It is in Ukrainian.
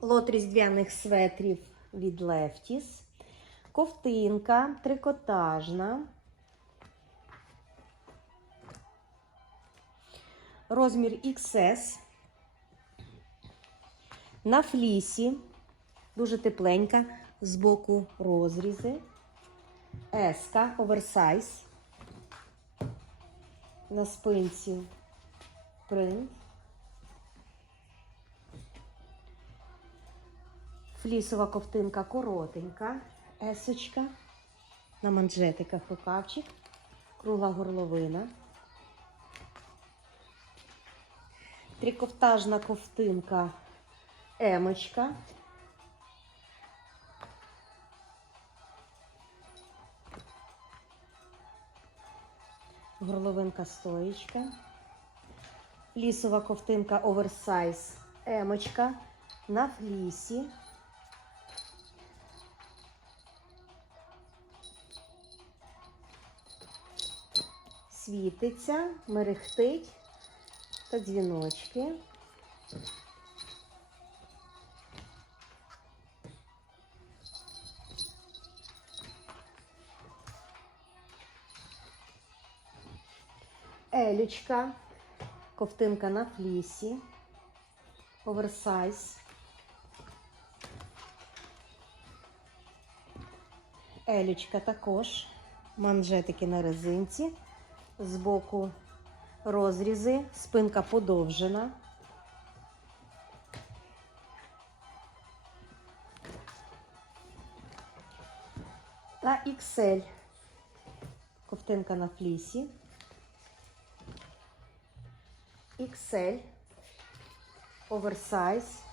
Лот різдвяних светрів від Lefties. Ковтинка трикотажна. Розмір XS. На флісі. Дуже тепленька. Збоку розрізи. Еска, оверсайз. На спинці принт. Флісова ковтинка коротенька, есочка, на манжетиках рукавчик, кругла горловина. Трикофтажна ковтинка емочка. Горловинка стоїчка. Флісова ковтинка оверсайз емочка на флісі. Світиться, мерехтить та дзвіночки. Елючка, ковтинка на флісі, оверсайз. Елючка також, манжетики на резинці, збоку розрізи, спинка подовжена. Та XL, ковтинка на флісі. XL, оверсайз.